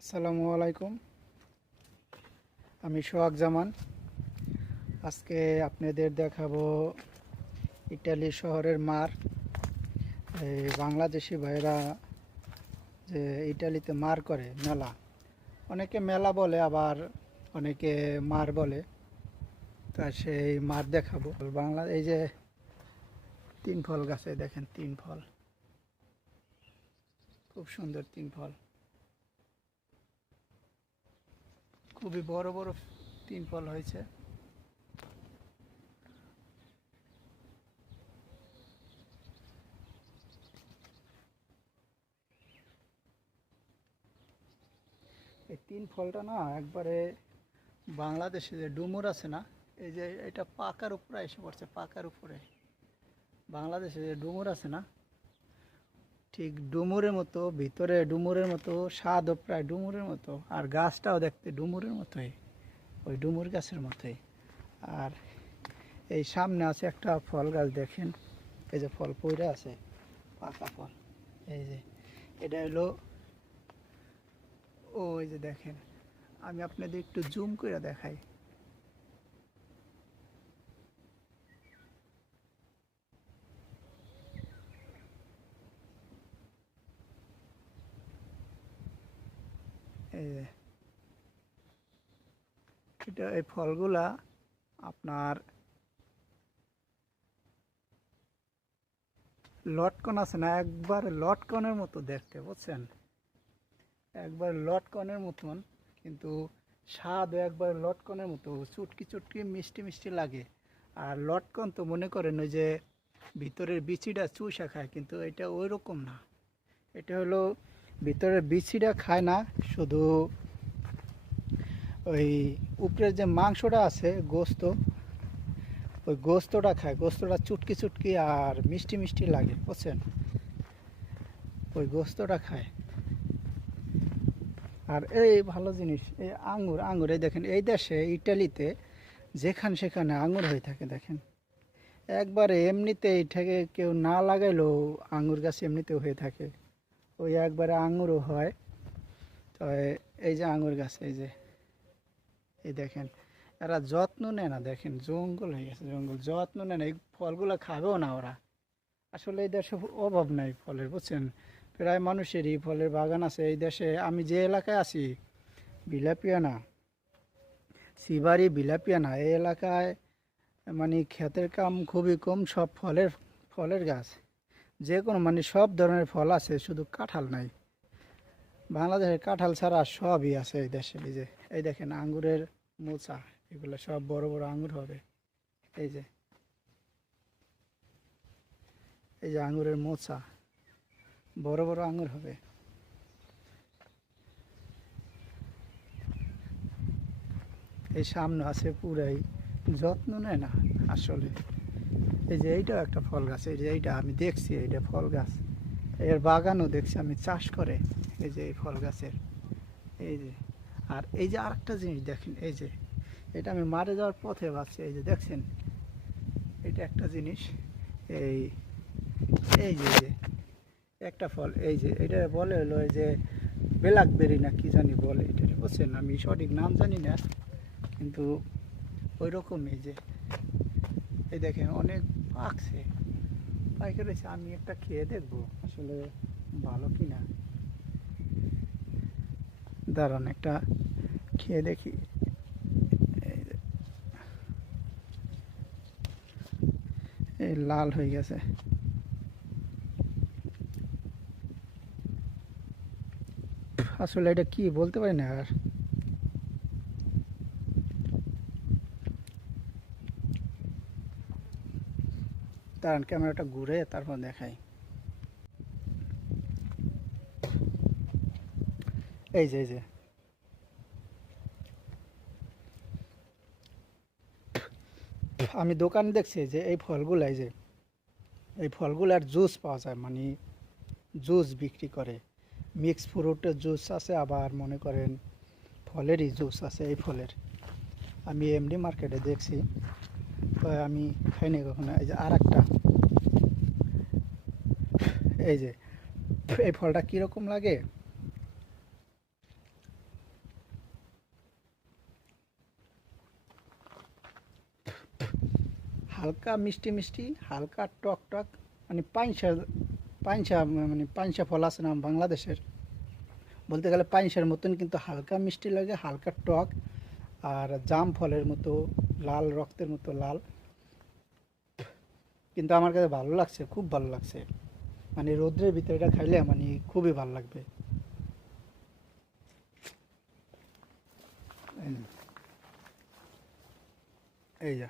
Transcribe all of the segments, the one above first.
আসসালামু আলাইকুম। আমি সোহাগ জামান। আজকে আপনাদের দেখাবো ইটালি শহরের মার। এই বাংলাদেশি ভাইরা যে ইটালিতে মার করে মেলা, অনেকে মেলা বলে আবার অনেকে মার বলে। তা সেই মার দেখাবো। বাংলা এই যে তিন ফল গাছে দেখেন, তিন ফল খুব সুন্দর, তিন ফল খুবই বড় বড় তিন ফল হয়েছে। এই তিন ফলটা না একবারে বাংলাদেশে যে ডুমুর আছে না, এই যে এটা পাকার উপরে এসে পড়ছে, পাকার উপরে। বাংলাদেশে যে ডুমুর আছে না, ঠিক ডুমুরের মতো, ভিতরে ডুমুরের মতো, স্বাদও প্রায় ডুমুরের মতো, আর গাছটাও দেখতে ডুমুরের মতোই, ওই ডুমুর গাছের মতোই। আর এই সামনে আছে একটা ফল গাছ, দেখেন এই যে ফল পইরা আছে, পাকা ফল। এই যে এটা হলো, ওই যে দেখেন, আমি আপনাদের একটু জুম করে দেখাই। এই যে এটা, এই ফলগুলা আপনার লটকন আছে না, একবার লটকনের মতো দেখতে, বুঝছেন? একবার লটকনের মতন, কিন্তু স্বাদ একবার লটকনের মতো, চুটকি চুটকি মিষ্টি মিষ্টি লাগে। আর লটকন তো মনে করেন ওই যে ভিতরের বিচিটা চুষা খায়, কিন্তু এটা ওই রকম না। এটা হলো ভিতরের বিচিটা খায় না, শুধু ওই উপরের যে মাংসটা আছে, গোস্ত, ওই গোস্তটা খায়। গোস্তটা চুটকি চুটকি আর মিষ্টি মিষ্টি লাগে, বুঝছেন? ওই গোস্তটা খায়। আর এই ভালো জিনিস, এই আঙুর, আঙুর এই দেখেন, এই দেশে ইটালিতে যেখানে সেখানে আঙুর হয়ে থাকে, দেখেন। একবারে এমনিতে এটাকে কেউ না লাগাইলেও আঙুর গাছ এমনিতেও হয়ে থাকে, ওই একবারে আঙুরও হয়। তো এই যে আঙুর গাছ, এই যে, এই দেখেন, এরা যত্ন নেয় না, দেখেন জঙ্গল হয়ে গেছে, জঙ্গল, যত্ন নেয় না, এই ফলগুলো খাবেও না ওরা। আসলে এই দেশে অভাব নাই ফলের, বুঝছেন? প্রায় মানুষেরই ফলের বাগান আছে এই দেশে। আমি যে এলাকায় আছি, বিলাপিয়ানা, সিবারি বিলাপিয়ানা, এই এলাকায় মানে ক্ষেতের কাম খুবই কম, সব ফলের, ফলের গাছ, যে কোনো মানে সব ধরনের ফল আছে, শুধু কাঁঠাল নাই। বাংলাদেশের কাঁঠাল ছাড়া সবই আছে এই দেশে। এই যে, এই দেখেন আঙ্গুরের মোচা, এগুলো সব বড় বড় আঙ্গুর হবে। এই যে, এই যে আঙ্গুরের মোচা, বড় বড় আঙ্গুর হবে। এই সামনে আছে, পুরাই যত্ন নেয় না আসলে। এই যে এইটাও একটা ফল গাছ, এই যে এইটা আমি দেখছি, এইটা ফল গাছ, এর বাগানও দেখছি আমি, চাষ করে। এই যে এই ফল গাছের, এই যে, আর এই যে আরেকটা জিনিস দেখেন, এই যে এটা আমি মারে যাওয়ার পথে পাচ্ছি, এই যে দেখছেন, এটা একটা জিনিস। এই, এই যে, এই যে একটা ফল, এই যে এটা বলে হলো এই যে ব্ল্যাকবেরি না কি জানি বলে এটা, বুঝছেন? আমি সঠিক নাম জানি না, কিন্তু ওই রকম। এই যে, এই দেখেন অনেক পাকছে, পাইকে রয়েছে। আমি একটা খেয়ে দেখবো আসলে ভালো কিনা, দাঁড়ান একটা খেয়ে দেখি। এই যে, এই লাল হয়ে গেছে। আসলে এটা কি বলতে পারি না আর। দাঁড়ান ক্যামেরাটা ঘুরে তারপর দেখাই। এই যে, এই যে, আমি দোকানে দেখছি যে এই ফলগুলো, এই যে এই ফলগুলার জুস পাওয়া যায়, মানে জুস বিক্রি করে। মিক্স ফ্রুটের জুস আছে, আবার মনে করেন ফলেরই জুস আছে। এই ফলের আমি এমডি মার্কেটে দেখছি, তো আমি খাইনি কখনো। এই যে আর একটা, এই যে এই ফলটা কীরকম লাগে, হালকা মিষ্টি মিষ্টি, হালকা টক টক, মানে পাইনসা পাইনসা, মানে পাইনসা ফল আছে না বাংলাদেশের, বলতে গেলে পাইনসার মতন, কিন্তু হালকা মিষ্টি লাগে, হালকা টক, আর জাম ফলের মতো লাল, রক্তের মতো লাল। কিন্তু আমার কাছে ভালো লাগছে, খুব ভালো লাগছে, মানে রোদ্রের ভিতরে এটা খাইলে মানে খুবই ভালো লাগবে। এই যা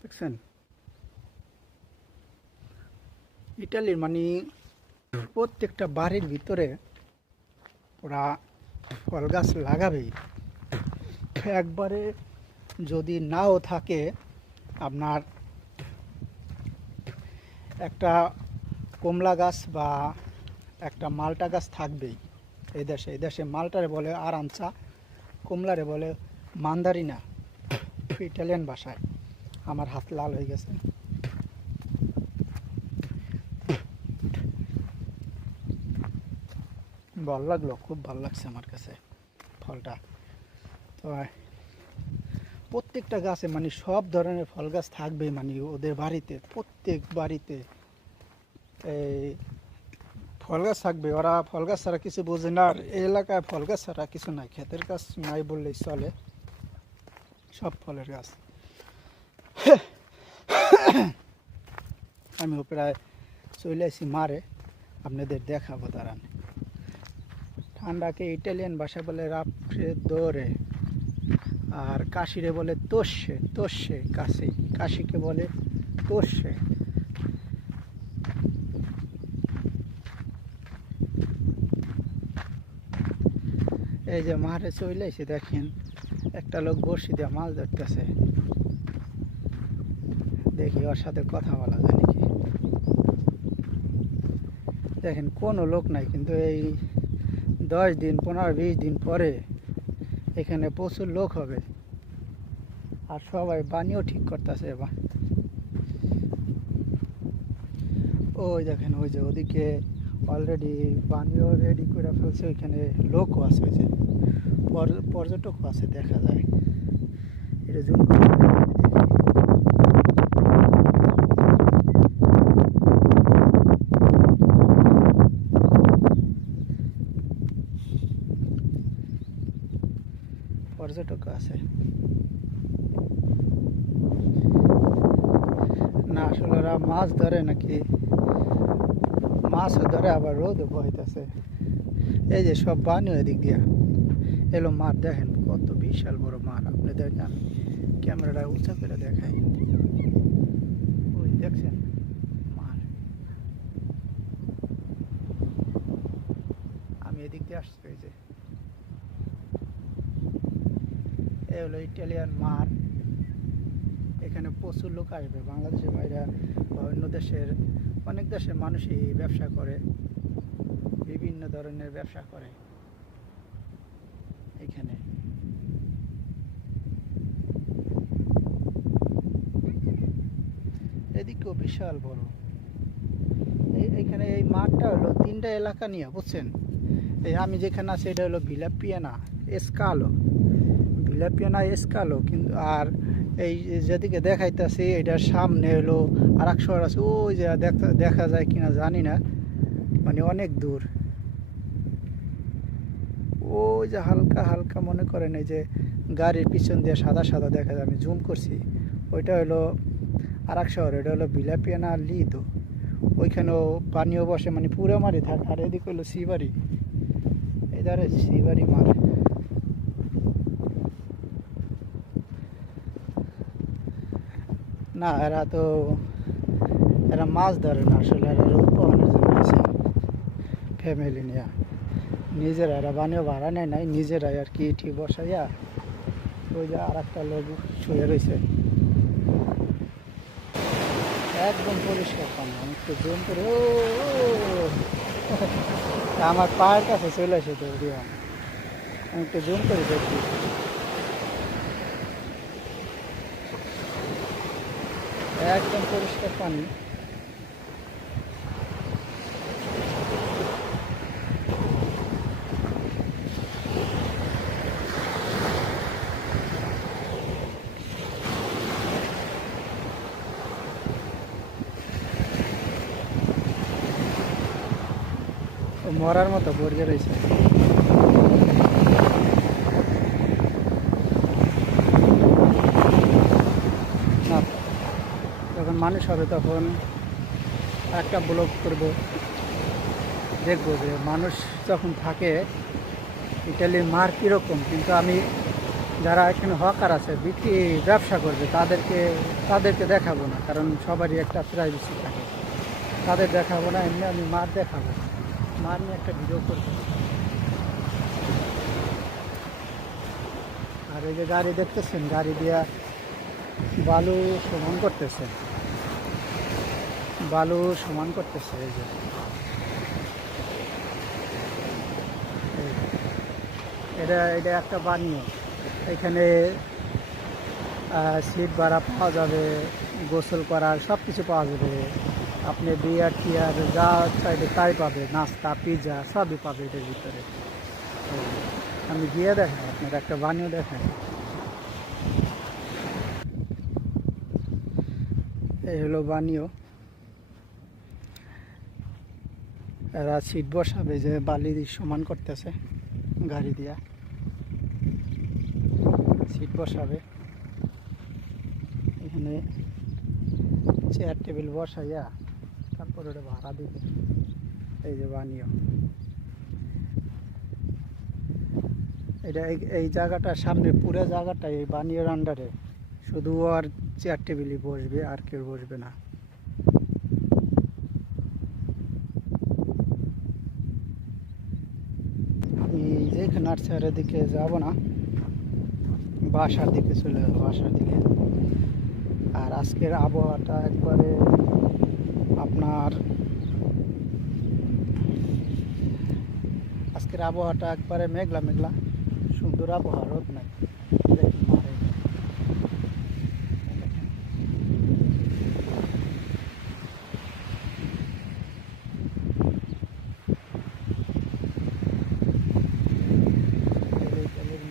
দেখছেন, ইটালির মানে প্রত্যেকটা বাড়ির ভিতরে ওরা ফল গাছ লাগাবেই। একবারে যদি নাও থাকে, আপনার একটা কমলা গাছ বা একটা মালটা গাছ থাকবেই। এই দেশে মালটারে বলে আরামচা, কমলারে বলে মান্দারিনা ইটালিয়ান ভাষায়। আমার হাত লাল হয়ে গেছে। ভালো লাগলো, খুব ভালো লাগছে আমার কাছে ফলটা। তো প্রত্যেকটা গাছে মানে সব ধরনের ফল গাছ থাকবে, মানে ওদের বাড়িতে, প্রত্যেক বাড়িতে এই ফল গাছ থাকবে। ওরা ফল গাছ ছাড়া কিছু বোঝে না, আর এই এলাকায় ফল গাছ ছাড়া কিছু নাই, ক্ষেতের গাছ নাই বললেই চলে, সব ফলের গাছ। আমিও প্রায় চলে আসি মারে, আপনাদের দেখাবো দাঁড়ান। ঠান্ডাকে ইটালিয়ান ভাষায় বলে রাফ্রেদোরে, আর কাশিরে বলে তোষে, তোষে কাশি, কাশিকে বলে তোষে। এই যে মাঠে চলে এসে দেখেন, একটা লোক বড়শি দিয়ে মাছ ধরতেছে। দেখি ওর সাথে কথা বলা যায় নাকি। দেখেন কোনো লোক নাই, কিন্তু এই 10 দিন 15-20 দিন পরে এখানে প্রচুর লোক হবে, আর সবাই বানিও ঠিক করতেছে। এবার ওই দেখেন, ওই যে ওদিকে অলরেডি বানিও রেডি করে ফেলছে, ওইখানে লোকও আছে, ওই যে পর্যটকও আছে, দেখা যায়। এটা জুম করে পর্যটকও আছে না। আসলে ওরা মাছ ধরে নাকি, মাছও ধরে, আবার রোদও বইতেছে। এই যে সব বানিও এদিক দিয়া এলো মাছ, দেখেন কত বিশাল বড় মাছ। আপনাদেরকে আমি ক্যামেরাটা উঁচা করে দেখাই, ওই দেখছেন মাছ। আমি এদিক দিয়ে আসছি, এই যে এই হলো ইটালিয়ান মাছ। এখানে প্রচুর লোক আসবে, বাংলাদেশের বাইরে বা অন্য দেশের, অনেক দেশের মানুষই ব্যবসা করে, বিভিন্ন ধরনের ব্যবসা করে এখানে। এদিকেও বিশাল বড়। এইখানে এই মাঠটা হলো 3টা এলাকা নিয়ে, বুঝছেন। এই আমি যেখানে আছি এটা হলো ভিলাপিয়ানা এসকালো, ভিলাপিয়ানা এসকালো। কিন্তু আর এই যেদিকে দেখাইতেছি এটার সামনে হলো আর এক শহর আছে, ওই যে দেখা যায় কিনা জানি না, মানে অনেক দূর। ওই যে হালকা হালকা মনে করেন এই যে গাড়ির পিছন দিয়ে সাদা সাদা দেখা যায়, আমি জুম করছি, ওইটা হলো আর এক শহর, এটা হলো ভিলাপিয়ানা লিদো। ওইখানেও পানিও বসে, মানে পুরো মারি থাকে। আর এদিকে হলো শিবাড়ি, এধারে শিবাড়ি মার। না এরা মাছ ধরে না, আসলে এরা রোদ পাওয়ানোর জন্য আছে, ফ্যামিলি নিয়ে। নিজেরা এরা বানিয়ে ভাড়া নেয় নাই, নিজেরাই আর কি ঠিক বসাইয়া। ওই যে আর একটা লোক শুয়ে রয়েছে, একদম পরিষ্কার পানি। আমি একটু জুম করে, ও আমার পায়ের কাছে চলে আসে তো, আমি একটু জুম করে দেখি, একদম পরিষ্কার পানি। ও মরার মতো পড়ে রয়েছে। না, যখন মানুষ হবে তখন একটা ব্লগ করব, দেখবো যে মানুষ যখন থাকে ইটালির মার কীরকম। কিন্তু আমি যারা এখানে হকার আছে বিক্রি ব্যবসা করবে তাদেরকে দেখাবো না, কারণ সবারই একটা প্রাইভেসি থাকে। তাদের দেখাবো না, এমনি আমি মার দেখাবো, মার নিয়ে একটা ভিডিও করবো। আর এই যে গাড়ি দেখতেছেন, গাড়ি দিয়া বালু সমান করতেছে, বালু সমান করতেছে। এই যে এটা এটা একটা বানিও, এখানে সিট ভাড়া পাওয়া যাবে, গোসল করার সব কিছু পাওয়া যাবে। আপনি বিয়ার টিয়ার যা চাইবে তাই পাবে, নাস্তা পিৎজা সবই পাবে এটার ভিতরে। আমি গিয়ে দেখাই আপনার একটা বানিও দেখাই। এই হলো বানিও, এরা সিট বসাবে, যে বালি সমান করতেছে গাড়ি দিয়া সিট বসাবে। এখানে চেয়ার টেবিল বসাইয়া তারপর ওটা ভাড়া দিবে। এই যে বানিও, এটা এই জায়গাটা সামনে পুরো জায়গাটা এই বানিওর আন্ডারে, শুধু আর চেয়ার টেবিলই বসবে, আর কেউ বসবে না। আমি যেখানে নার্সারির দিকে যাব না, বাসার দিকে চলে যাবো, বাসার দিকে। আর আজকের আবহাওয়াটা একবারে আপনার, আজকের আবহাওয়াটা একবারে মেঘলা মেঘলা, সুন্দর আবহাওয়া, রোদ নাই।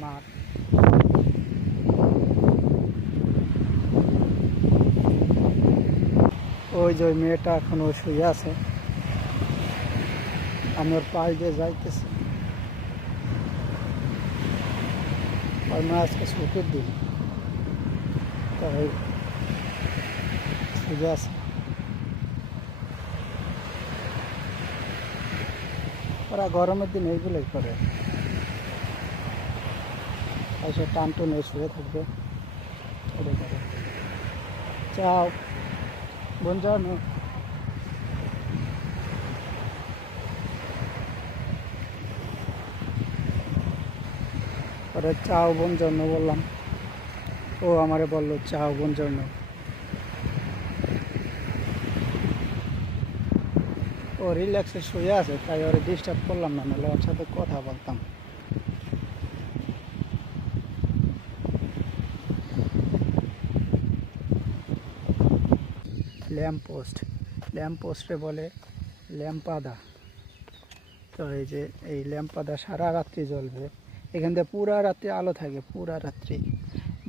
মাঠ, ওই যে ওই মেয়েটা এখনো শুয়ে আছে, আমি ওর পাশ দিয়ে যাইতেছি। ওর মা আজকে ছুটির দিন, তাই শুয়ে আছে। ওরা গরমের দিন এইগুলোই করে, এসে টান টুনে শুয়ে থাকবে। চাও buongiorno, পরে চাও buongiorno বললাম, ও আমারে বললো চাও buongiorno। ও রিল্যাক্সে শুয়ে আছে, তাই ওরে ডিস্টার্ব করলাম না, নাহলে ওর সাথে কথা বলতাম। ল্যাম্প পোস্টে বলে ল্যাম্পাদা। তো এই যে এই ল্যাম্পাদা সারা রাত্রি জ্বলবে, এখান থেকে পুরা রাত্রি আলো থাকে, পুরা রাত্রি।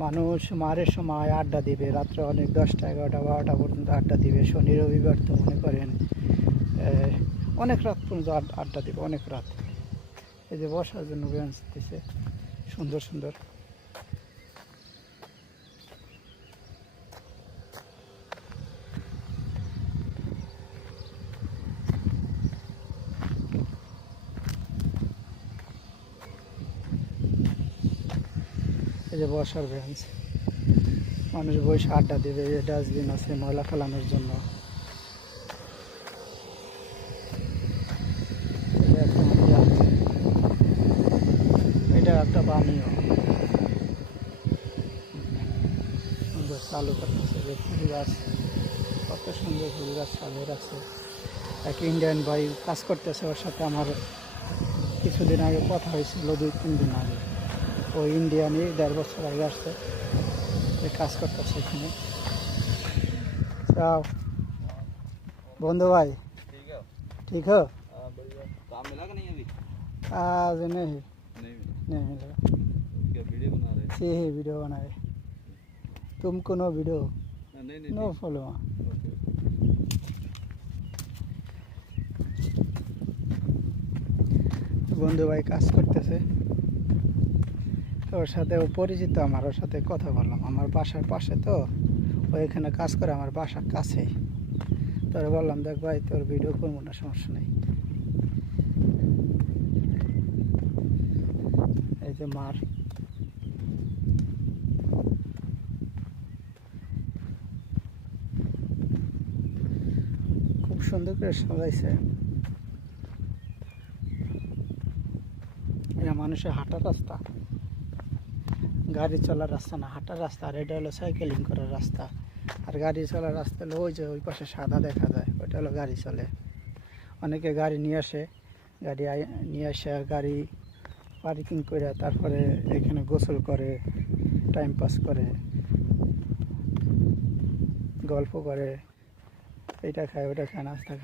মানুষ মারের সময় আড্ডা দিবে, রাত্রে অনেক 10টা 11টা 12টা পর্যন্ত আড্ডা দিবে। শনি রবিবার তো মনে করেন অনেক রাত পর্যন্ত আড্ডা দিবে, অনেক রাত। এই যে বসার জন্য বেঞ্চ দিছে সুন্দর সুন্দর। এই যে বসার বেঞ্চ, মানুষ বসে আড্ডা দেবে। এই ডাস্টবিন আছে ময়লা ফেলানোর জন্য। এটা একটা বানিও সুন্দর চালু করতেছে, যে ফুল গাছ, কত সুন্দর ফুল গাছ সাজিয়ে রাখছে। এক ইন্ডিয়ান ভাই কাজ করতেছে, ওর সাথে আমার কিছুদিন আগে কথা হয়েছিল, 2-3 দিন আগে। ও ইন্ডিয়ানই, 1.5 বছর আগে আসছে, কাজ করতেছে এখানে। চাও বন্ধু भाई, ठीक हो? काम मिला कि नहीं अभी? आज नहीं नहीं मिला। क्या वीडियो बना रहे सी ही वीडियो बनाए, तुमको नो वीडियो, नहीं नो फॉलो। বন্ধু ভাই কাজ করতেছে, ওর সাথে ও পরিচিত, আমার ওর সাথে কথা বললাম। আমার বাসার পাশে তো, ও এখানে কাজ করে আমার বাসার কাছেই। তোরে বললাম দেখ ভাই তোর ভিডিও করবো না, সমস্যা নেই। এই যে মার, খুব সুন্দর করে সাজাইছে। এটা মানুষের হাঁটার রাস্তা, গাড়ি চলার রাস্তা না, হাঁটার রাস্তা। আর এটা হলো সাইকেলিং করার রাস্তা। আর গাড়ি চলার রাস্তা হলো ওই যে ওই পাশে সাদা দেখা যায়, ওইটা হলো গাড়ি চলে। অনেকে গাড়ি নিয়ে আসে, নিয়ে আসে গাড়ি পার্কিং করে তারপরে এখানে গোসল করে, টাইম পাস করে, গল্প করে, এটা খায় ওটা খায়, নাস্তা খায়।